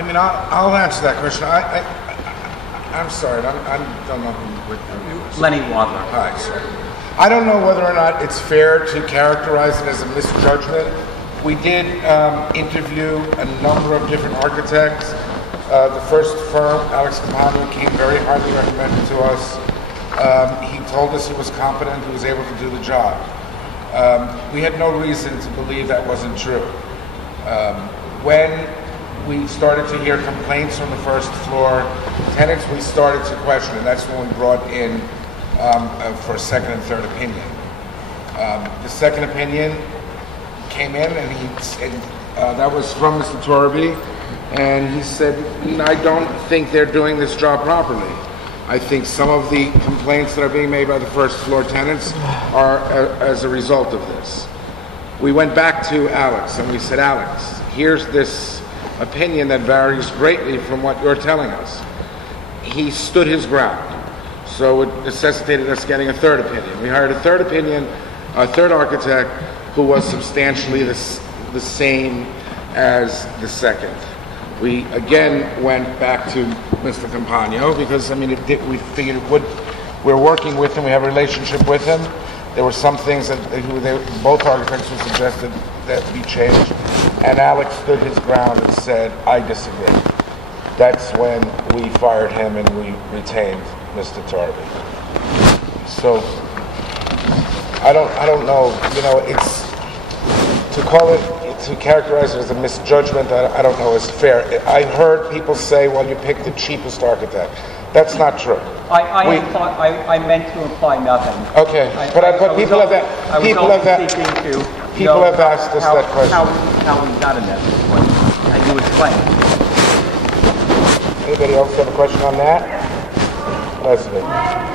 I mean, I'll answer that question. I'm sorry. I don't know who you. Lenny Wadler. Hi, sorry. I don't know whether or not it's fair to characterize it as a misjudgment. We did interview a number of different architects. The first firm, Alex Campagno, came very highly recommended to us. He told us he was competent, he was able to do the job. We had no reason to believe that wasn't true. When we started to hear complaints from the first floor tenants, we started to question, and that's when we brought in for a second and third opinion. The second opinion came in, and that was from Mr. Torby, and he said, I don't think they're doing this job properly. I think some of the complaints that are being made by the first floor tenants are as a result of this. We went back to Alex and we said, Alex, here's this opinion that varies greatly from what you're telling us. He stood his ground. So it necessitated us getting a third opinion. We hired a third opinion, a third architect who was substantially the same as the second. We again went back to Mr. Campagno because, I mean, we figured it would. We're working with him. We have a relationship with him. There were some things that both architects who suggested that be changed, and Alex stood his ground and said, I disagree. That's when we fired him and we retained Mr. Tarby. So I don't know. You know, it's to characterize it as a misjudgment. I don't know is fair. I heard people say, well, you picked the cheapest architect. That's not true. I meant to imply nothing. Okay, but people have asked us that question. How we got in that point, and you explained. Anybody else have a question on that? Leslie.